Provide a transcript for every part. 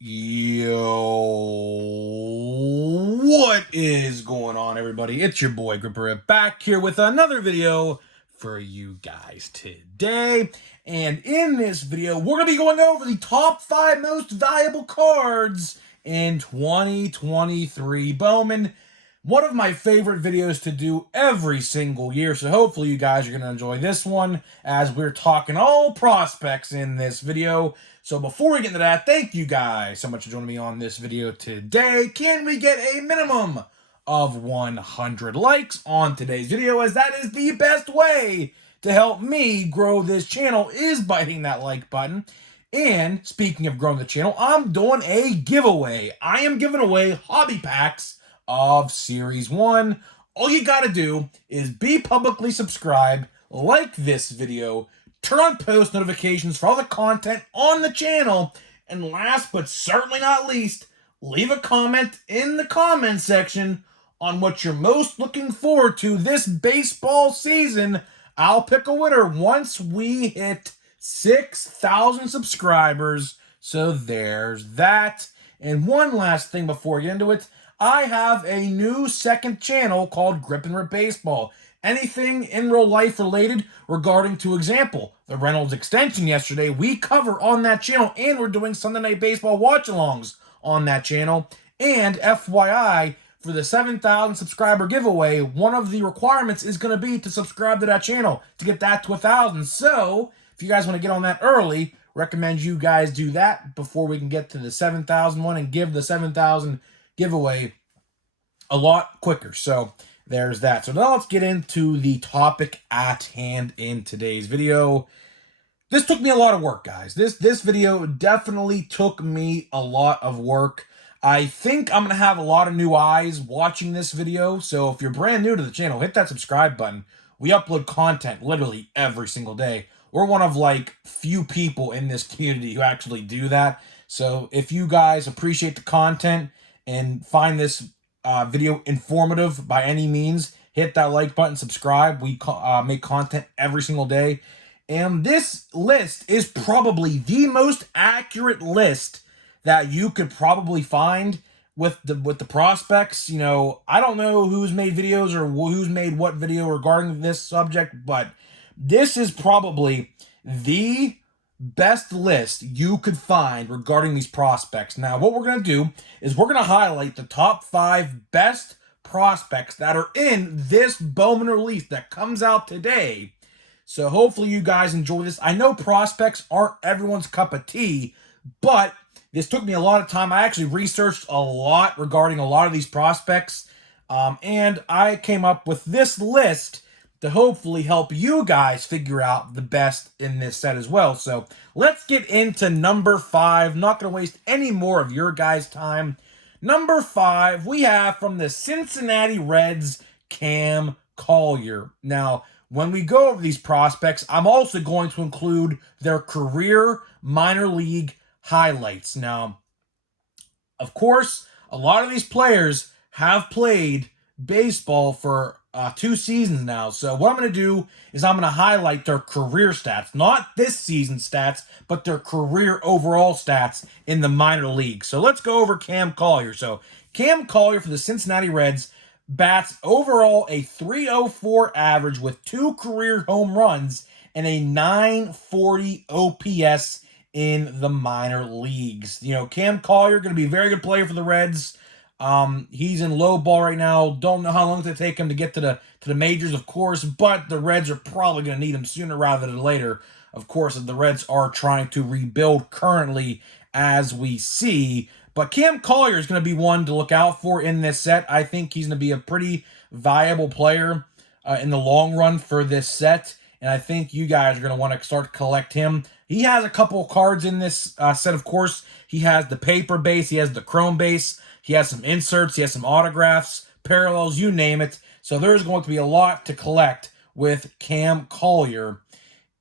Yo, what is going on, everybody? It's your boy Gripper back here with another video for you guys today. And in this video, we're going to be going over the top 5 most valuable cards in 2023 Bowman. One of my favorite videos to do every single year, so hopefully you guys are going to enjoy this one as we're talking all prospects in this video. So before we get into that, thank you guys so much for joining me on this video today. Can we get a minimum of 100 likes on today's video, as that is the best way to help me grow this channel is by hitting that like button. And speaking of growing the channel, I'm doing a giveaway. I am giving away hobby packs of Series 1. All you gotta do is be publicly subscribed, like this video, turn on post notifications for all the content on the channel, and last but certainly not least, leave a comment in the comment section on what you're most looking forward to this baseball season. I'll pick a winner once we hit 6,000 subscribers. So there's that. And one last thing before we get into it, I have a new second channel called Grip and Rip Baseball. Anything in real life related regarding, to example, the Reynolds extension yesterday, we cover on that channel, and we're doing Sunday Night Baseball watch-alongs on that channel. And FYI, for the 7,000 subscriber giveaway, one of the requirements is going to be to subscribe to that channel to get that to 1,000. So, if you guys want to get on that early, recommend you guys do that before we can get to the 7,000 one and give the 7,000 giveaway a lot quicker. So there's that. So now let's get into the topic at hand in today's video. This took me a lot of work, guys. This video definitely took me a lot of work. I think I'm going to have a lot of new eyes watching this video. So if you're brand new to the channel, hit that subscribe button. We upload content literally every single day. We're one of like few people in this community who actually do that. So if you guys appreciate the content and find this video informative by any means, hit that like button, subscribe. We make content every single day. And this list is probably the most accurate list that you could probably find with the prospects. You know, I don't know who's made videos or who's made what video regarding this subject, but this is probably the best list you could find regarding these prospects. Now, what we're going to do is we're going to highlight the top 5 best prospects that are in this Bowman release that comes out today. So hopefully you guys enjoy this. I know prospects aren't everyone's cup of tea, but this took me a lot of time. I actually researched a lot regarding a lot of these prospects, and I came up with this list to hopefully help you guys figure out the best in this set as well. So let's get into number 5. Not going to waste any more of your guys' time. Number 5, we have from the Cincinnati Reds, Cam Collier. Now, when we go over these prospects, I'm also going to include their career minor league highlights. Now, of course, a lot of these players have played baseball for 2 seasons now. So what I'm going to do is I'm going to highlight their career stats. Not this season's stats, but their career overall stats in the minor league. So let's go over Cam Collier. So Cam Collier for the Cincinnati Reds bats overall a .304 average with 2 career home runs and a .940 OPS in the minor leagues. You know, Cam Collier going to be a very good player for the Reds. He's in low ball right now. Don't know how long it's going to take him to get to the majors, of course, but the Reds are probably going to need him sooner rather than later. Of course, the Reds are trying to rebuild currently as we see. But Cam Collier is going to be one to look out for in this set. I think he's going to be a pretty viable player in the long run for this set, and I think you guys are going to want to start to collect him. He has a couple of cards in this set, of course. He has the paper base. He has the chrome base. He has some inserts. He has some autographs, parallels, you name it. So there's going to be a lot to collect with Cam Collier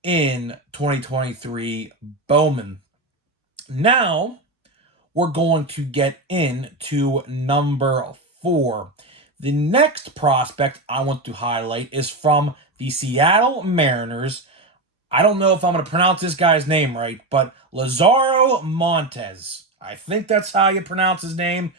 in 2023 Bowman. Now, we're going to get into number 4. The next prospect I want to highlight is from the Seattle Mariners. I don't know if I'm going to pronounce this guy's name right, but Lazaro Montes. I think that's how you pronounce his name.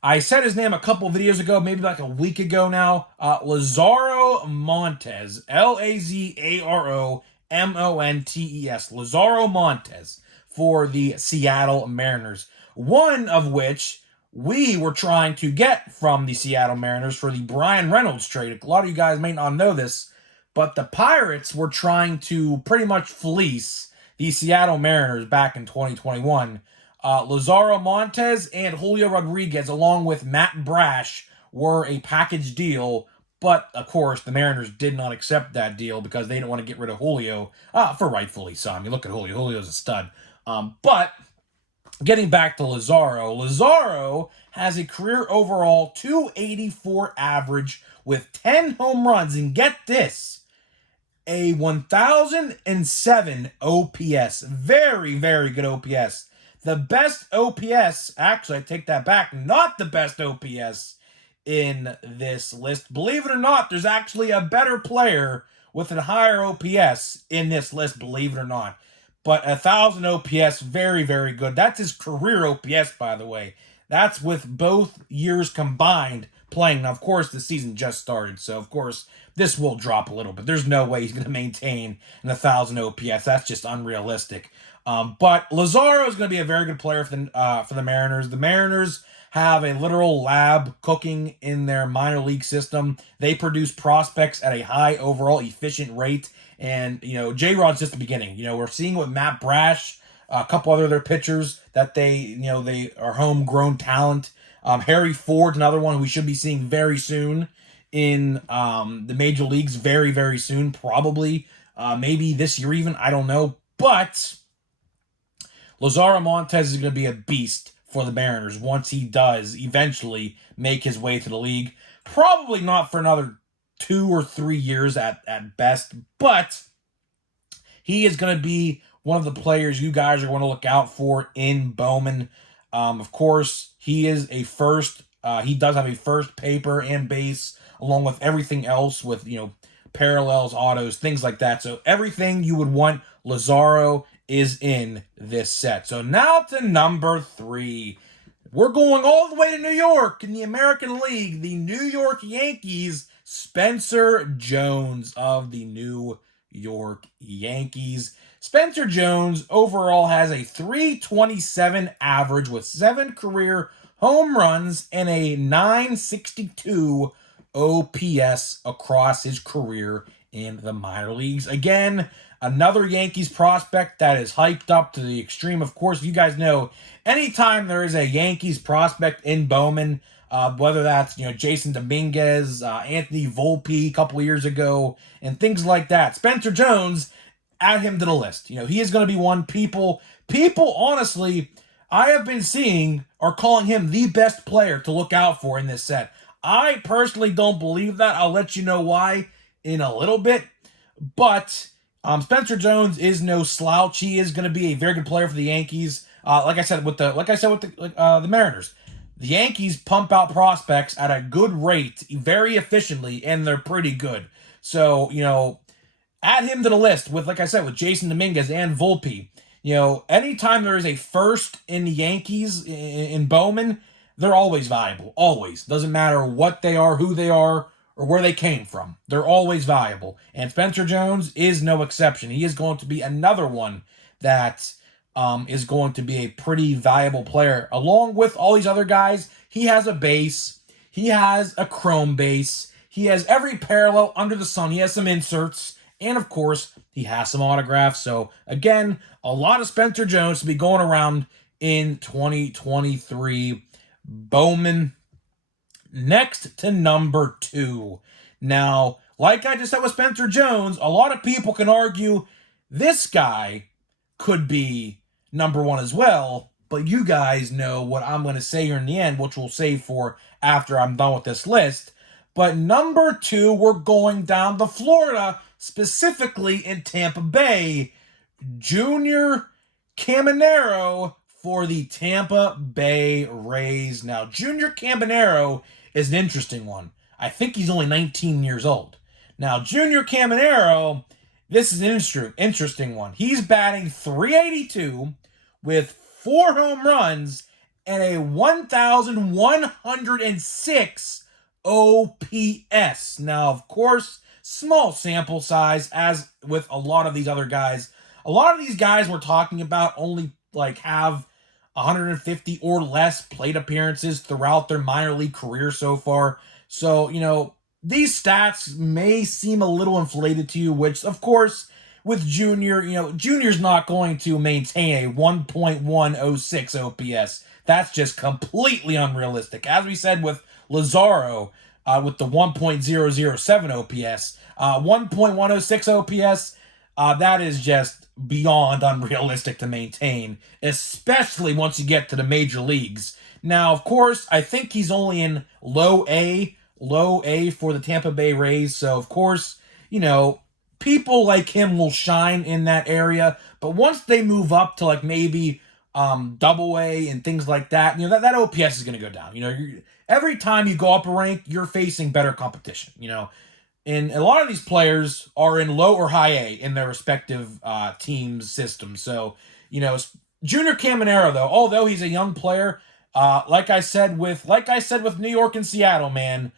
I said his name a couple videos ago, maybe like a week ago now. Lazaro Montes. Lazaromontes. Lazaro Montes for the Seattle Mariners. One of which we were trying to get from the Seattle Mariners for the Brian Reynolds trade. A lot of you guys may not know this, but the Pirates were trying to pretty much fleece the Seattle Mariners back in 2021. Lazaro Montes and Julio Rodriguez, along with Matt Brash, were a package deal. But, of course, the Mariners did not accept that deal because they didn't want to get rid of Julio, for rightfully so. I mean, look at Julio. Julio's a stud. But getting back to Lazaro, Lazaro has a career overall 284 average with 10 home runs. And get this, a 1007 OPS. Very, very good OPS. The best OPS, actually, I take that back, not the best OPS in this list. Believe it or not, there's actually a better player with a higher OPS in this list, believe it or not. But 1,000 OPS, very, very good. That's his career OPS, by the way. That's with both years combined playing. Now, of course, the season just started, so, of course, this will drop a little bit. There's no way he's going to maintain an 1,000 OPS. That's just unrealistic. But Lazaro is going to be a very good player for the Mariners. The Mariners have a literal lab cooking in their minor league system. They produce prospects at a high overall efficient rate. And, J-Rod's just the beginning. We're seeing with Matt Brash, a couple other their pitchers that they are homegrown talent. Harry Ford's another one who we should be seeing very soon in the major leagues, very, very soon, probably. Maybe this year even, I don't know. But Lazaro Montes is going to be a beast for the Mariners once he does eventually make his way to the league. Probably not for another 2 or 3 years at best, but he is going to be one of the players you guys are going to look out for in Bowman. Of course, he is a first. He does have a first paper and base, along with everything else with, parallels, autos, things like that. So everything you would want, Lazaro is in this set. So now to number 3. We're going all the way to New York in the American League. The New York Yankees, Spencer Jones of the New York Yankees. Spencer Jones overall has a 327 average with 7 career home runs and a 962 OPS across his career in the minor leagues. Again, another Yankees prospect that is hyped up to the extreme. Of course, you guys know, anytime there is a Yankees prospect in Bowman, whether that's Jason Dominguez, Anthony Volpe a couple of years ago, and things like that, Spencer Jones, add him to the list. He is going to be one. People honestly, I have been seeing are calling him the best player to look out for in this set. I personally don't believe that. I'll let you know why in a little bit. But Spencer Jones is no slouch. He is going to be a very good player for the Yankees. Like I said with the Mariners, the Yankees pump out prospects at a good rate, very efficiently, and they're pretty good. So add him to the list with, like I said, with Jason Dominguez and Volpe. Anytime there is a first in the Yankees in Bowman, they're always valuable. Always. Doesn't matter what they are, who they are, or where they came from. They're always valuable. And Spencer Jones is no exception. He is going to be another one that is going to be a pretty valuable player. Along with all these other guys, he has a base. He has a chrome base. He has every parallel under the sun. He has some inserts. And, of course, he has some autographs. So, again, a lot of Spencer Jones to be going around in 2023. Bowman. Next to number 2. Now, like I just said with Spencer Jones, a lot of people can argue this guy could be number 1 as well, but you guys know what I'm going to say here in the end, which we'll save for after I'm done with this list. But number 2, we're going down to Florida, specifically in Tampa Bay. Junior Caminero for the Tampa Bay Rays. Now, Junior Caminero is an interesting one. I think he's only 19 years old. Now, Junior Caminero, this is an interesting one. He's batting .382 with 4 home runs, and a 1,106 OPS. Now, of course, small sample size, as with a lot of these other guys. A lot of these guys we're talking about only have 150 or less plate appearances throughout their minor league career so far. So, these stats may seem a little inflated to you, which, of course, with Junior, Junior's not going to maintain a 1.106 OPS. That's just completely unrealistic. As we said with Lazaro, with the 1.007 OPS, 1.106 OPS, that is just beyond unrealistic to maintain, especially once you get to the major leagues. Now, of course, I think he's only in low A for the Tampa Bay Rays, so of course, people like him will shine in that area, but once they move up to maybe double A and things like that, that OPS is going to go down. Every time you go up a rank, you're facing better competition, and a lot of these players are in low or high A in their respective teams' systems. So, Junior Caminero, though, although he's a young player, like I said with New York and Seattle, man,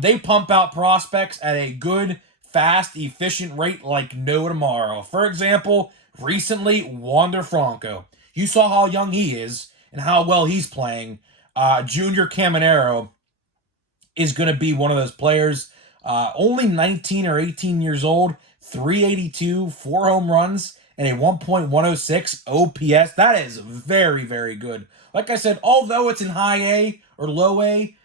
they pump out prospects at a good, fast, efficient rate like no tomorrow. For example, recently, Wander Franco. You saw how young he is and how well he's playing. Junior Caminero is going to be one of those players. Only 19 or 18 years old, 382, 4 home runs, and a 1.106 OPS. That is very, very good. Like I said, although it's in high A or low A,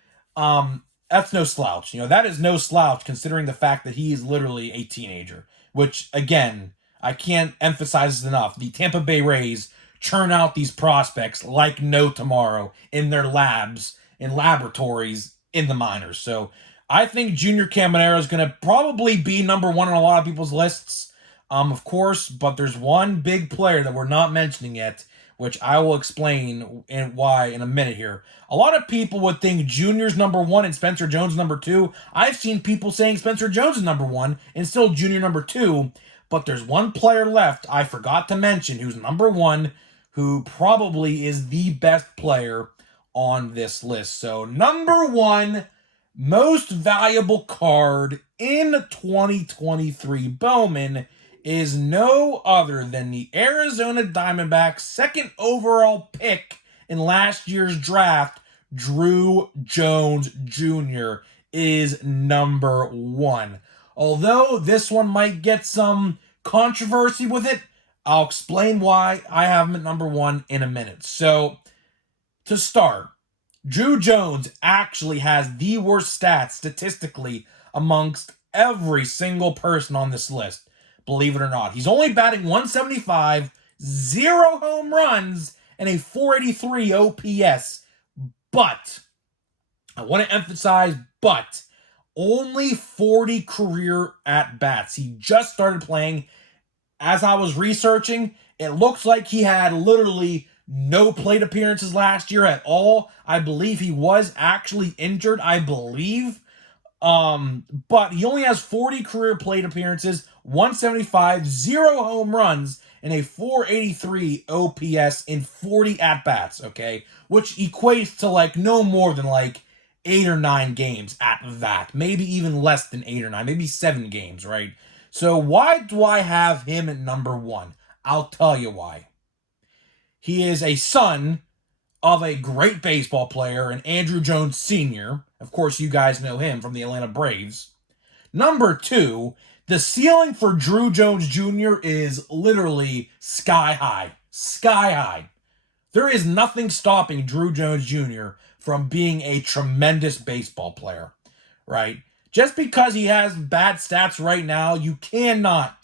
that's no slouch. That is no slouch considering the fact that he is literally a teenager, which, again, I can't emphasize this enough. The Tampa Bay Rays churn out these prospects like no tomorrow in their labs, in laboratories, in the minors. So I think Junior Caminero is going to probably be number one on a lot of people's lists, of course, but there's one big player that we're not mentioning yet, which I will explain why in a minute here. A lot of people would think Junior's number one and Spencer Jones number two. I've seen people saying Spencer Jones is number one and still Junior number two, but there's one player left I forgot to mention who's number one, who probably is the best player on this list. So number one, most valuable card in 2023 Bowman is no other than the Arizona Diamondbacks' second overall pick in last year's draft, Druw Jones Jr. is number one. Although this one might get some controversy with it, I'll explain why I have him at number one in a minute. So, to start, Druw Jones actually has the worst stats statistically amongst every single person on this list, believe it or not. He's only batting 175, 0 home runs, and a 483 OPS. But, I want to emphasize, only 40 career at-bats. He just started playing. As I was researching, it looks like he had literally no plate appearances last year at all. I believe he was actually injured, but he only has 40 career plate appearances, 175, 0 home runs, and a 483 OPS in 40 at-bats, okay? Which equates to no more than 8 or 9 games at that. Maybe even less than 8 or 9, maybe 7 games, right? So why do I have him at number one? I'll tell you why. He is a son of a great baseball player, and Andrew Jones Sr. Of course, you guys know him from the Atlanta Braves. Number two, the ceiling for Druw Jones Jr. is literally sky high. Sky high. There is nothing stopping Druw Jones Jr. from being a tremendous baseball player, right? Just because he has bad stats right now, you cannot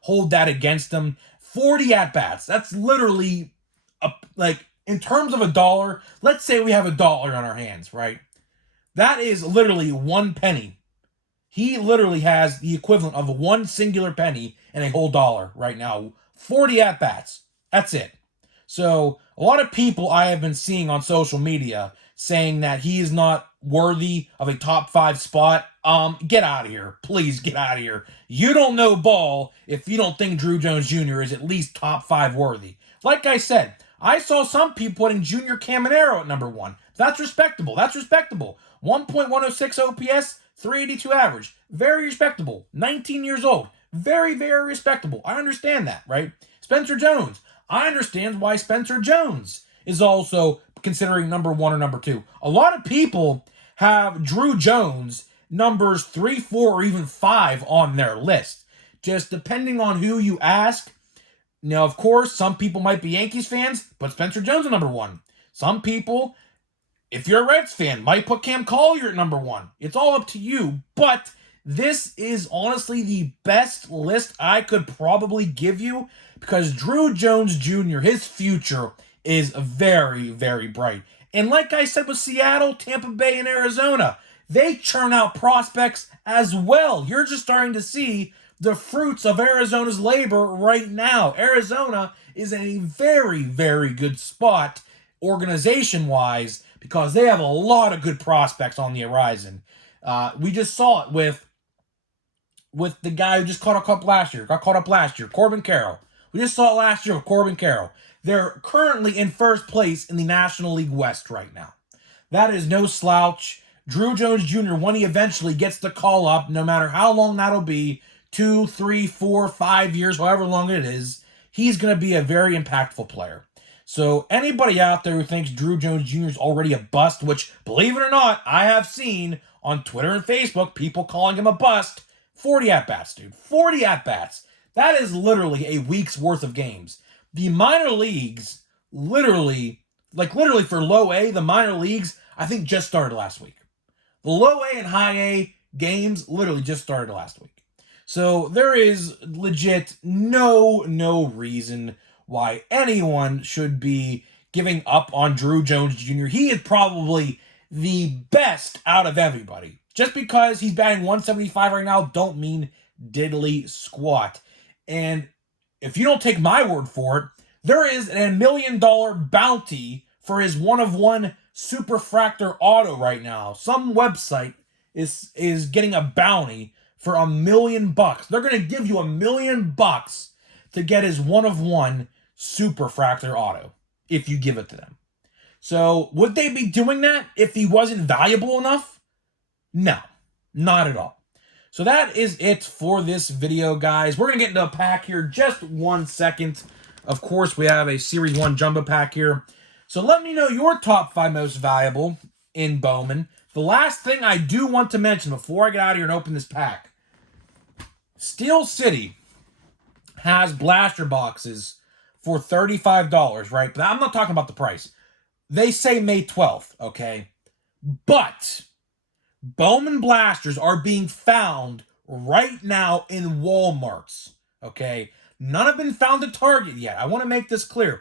hold that against him. 40 at-bats. That's literally, in terms of a dollar, let's say we have $1 on our hands, right? That is literally 1 penny. He literally has the equivalent of 1 singular penny and a whole dollar right now. 40 at-bats. That's it. So, a lot of people I have been seeing on social media saying that he is not worthy of a top 5 spot. Get out of here. Please get out of here. You don't know ball if you don't think Druw Jones Jr. is at least top 5 worthy. Like I said, I saw some people putting Junior Caminero at number 1. That's respectable. That's respectable. 1.106 OPS, 382 average. Very respectable. 19 years old. Very, very respectable. I understand that, right? Spencer Jones. I understand why Spencer Jones is also considering number 1 or number 2. A lot of people have Druw Jones numbers 3, 4, or even 5 on their list. Just depending on who you ask. Now, of course, some people might be Yankees fans, put Spencer Jones at number 1. Some people, if you're a Reds fan, might put Cam Collier at number 1. It's all up to you, but this is honestly the best list I could probably give you because Druw Jones Jr., his future is very, very bright. And like I said with Seattle, Tampa Bay, and Arizona, they churn out prospects as well. You're just starting to see the fruits of Arizona's labor right now. Arizona is in a very, very good spot organization-wise because they have a lot of good prospects on the horizon. We just saw it with the guy who just got caught up last year, Corbin Carroll. We just saw it last year with Corbin Carroll. They're currently in first place in the National League West right now. That is no slouch. Druw Jones Jr., when he eventually gets the call up, no matter how long that'll be, 2, 3, 4, 5 years, however long it is, he's going to be a very impactful player. So anybody out there who thinks Druw Jones Jr. is already a bust, which, believe it or not, I have seen on Twitter and Facebook people calling him a bust, 40 at-bats, dude. 40 at-bats. That is literally a week's worth of games. The minor leagues, literally for low A, the minor leagues, I think just started last week. The low A and high A games literally just started last week. So there is legit no reason why anyone should be giving up on Druw Jones Jr. He is probably the best out of everybody. Just because he's batting 175 right now don't mean diddly squat. And if you don't take my word for it, there is a $1 million bounty for his 1/1 Superfractor auto right now. Some website is getting a bounty for $1 million. They're going to give you $1 million to get his 1/1 Superfractor auto if you give it to them. So would they be doing that if he wasn't valuable enough? No, not at all. So that is it for this video, guys. We're going to get into a pack here just 1 second. Of course, we have a Series 1 Jumbo pack here. So let me know your top 5 most valuable in Bowman. The last thing I do want to mention before I get out of here and open this pack, Steel City has blaster boxes for $35, right? But I'm not talking about the price. They say May 12th, okay? But Bowman blasters are being found right now in Walmarts, okay? None have been found at Target yet. I want to make this clear.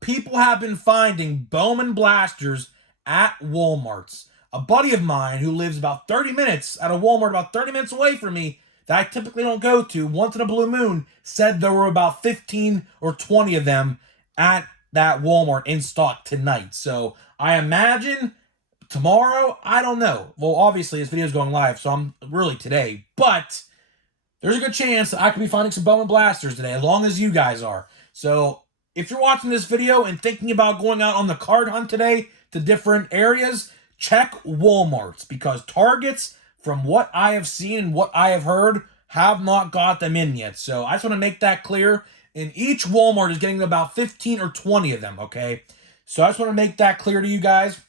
People have been finding Bowman blasters at Walmarts. A buddy of mine who lives about 30 minutes at a Walmart about 30 minutes away from me that I typically don't go to once in a blue moon said there were about 15 or 20 of them at that Walmart in stock tonight. So I imagine tomorrow, I don't know. Well, obviously this video is going live, so I'm really today. But there's a good chance that I could be finding some Bowman blasters today, as long as you guys are. So if you're watching this video and thinking about going out on the card hunt today to different areas, check Walmarts, because Targets, from what I have seen and what I have heard, have not got them in yet. So I just want to make that clear. And each Walmart is getting about 15 or 20 of them, okay? So I just want to make that clear to you guys.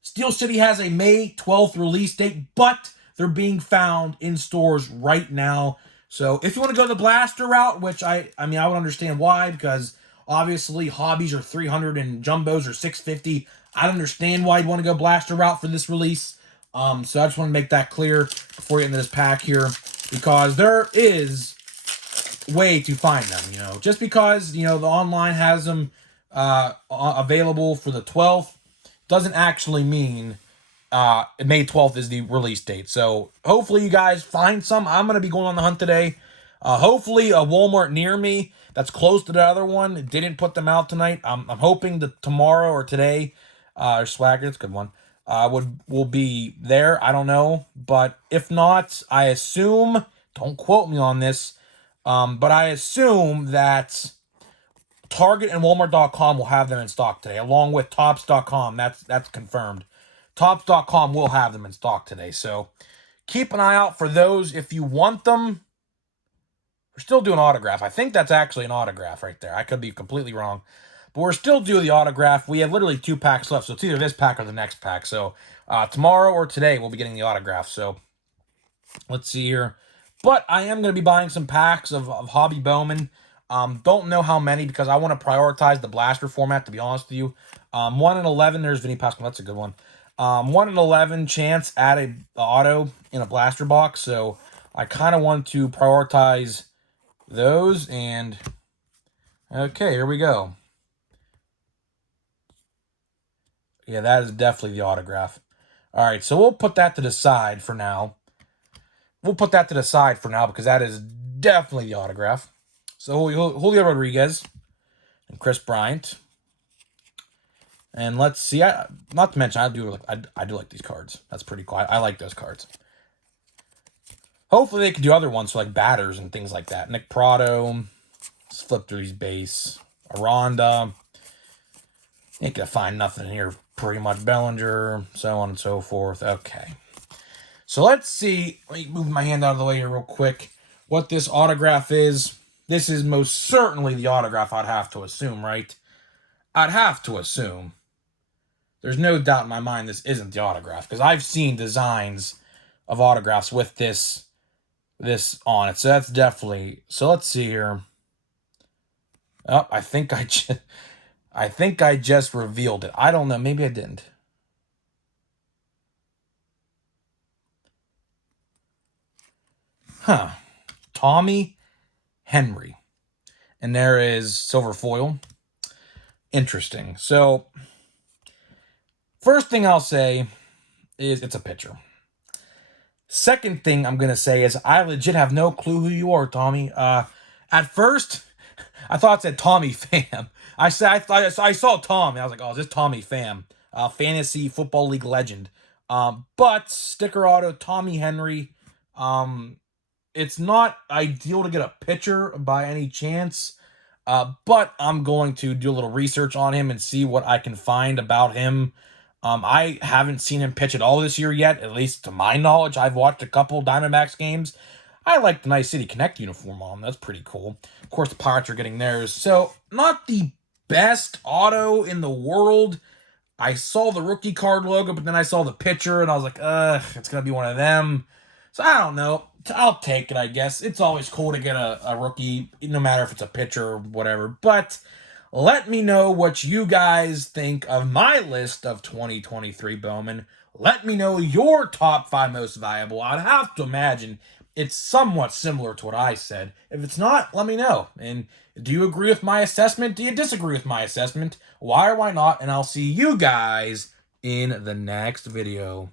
Steel City has a May 12th release date, but they're being found in stores right now. So if you want to go the blaster route, which I would understand why, because obviously hobbies are 300 and jumbos are 650. I understand why you'd want to go blaster route for this release. So I just want to make that clear before you get into this pack here, because there is way to find them, you know. Just because, the online has them available for the 12th doesn't actually mean May 12th is the release date. So hopefully you guys find some. I'm going to be going on the hunt today. Hopefully a Walmart near me that's close to the other one didn't put them out tonight. I'm hoping that tomorrow or today, or Swagger, it's a good one, will be there. I don't know. But if not, I assume, don't quote me on this, but I assume that Target and Walmart.com will have them in stock today, along with Topps.com. That's confirmed. Topps.com will have them in stock today, so keep an eye out for those if you want them. We're still doing autograph. I think that's actually an autograph right there. I could be completely wrong. But we're still doing the autograph. We have literally 2 packs left, so it's either this pack or the next pack. So tomorrow or today, we'll be getting the autograph. So let's see here. But I am going to be buying some packs of Hobby Bowman. Don't know how many because I want to prioritize the blaster format, to be honest with you. 1 in 11, there's Vinny Pascal. That's a good one. 1 in 11 chance at a auto in a blaster box. So I kind of want to prioritize those. And okay, here we go. Yeah, that is definitely the autograph. All right, so we'll put that to the side for now. We'll put that to the side for now because that is definitely the autograph. So Julio Rodriguez and Chris Bryant. And let's see. Not to mention, I do like these cards. That's pretty cool. I like those cards. Hopefully they can do other ones, so like batters and things like that. Nick Prado. Let's flip through these base. Aranda. Ain't gonna find nothing here. Pretty much Bellinger, so on and so forth. Okay. So let's see. Let me move my hand out of the way here real quick. What this autograph is. This is most certainly the autograph, I'd have to assume, right? I'd have to assume. There's no doubt in my mind this isn't the autograph, because I've seen designs of autographs with this on it. So that's definitely... So let's see here. Oh, I think I just revealed it. I don't know. Maybe I didn't. Huh. Tommy Henry. And there is silver foil. Interesting. So, first thing I'll say is it's a pitcher. Second thing I'm going to say is I legit have no clue who you are, Tommy. At first, I thought it said Tommy Pham. I saw Tom, and I was like, oh, is this Tommy Pham? Fantasy Football League legend. But sticker auto, Tommy Henry. It's not ideal to get a pitcher by any chance, but I'm going to do a little research on him and see what I can find about him. I haven't seen him pitch at all this year yet, at least to my knowledge. I've watched a couple Diamondbacks games. I like the nice City Connect uniform on him. That's pretty cool. Of course, the Pirates are getting theirs. So, not the best auto in the world. I saw the rookie card logo, but then I saw the pitcher, and I was like, it's going to be one of them. So, I don't know. I'll take it, I guess. It's always cool to get a rookie, no matter if it's a pitcher or whatever. But let me know what you guys think of my list of 2023 Bowman. Let me know your top 5 most valuable. I'd have to imagine it's somewhat similar to what I said. If it's not, let me know. And do you agree with my assessment? Do you disagree with my assessment? Why or why not? And I'll see you guys in the next video.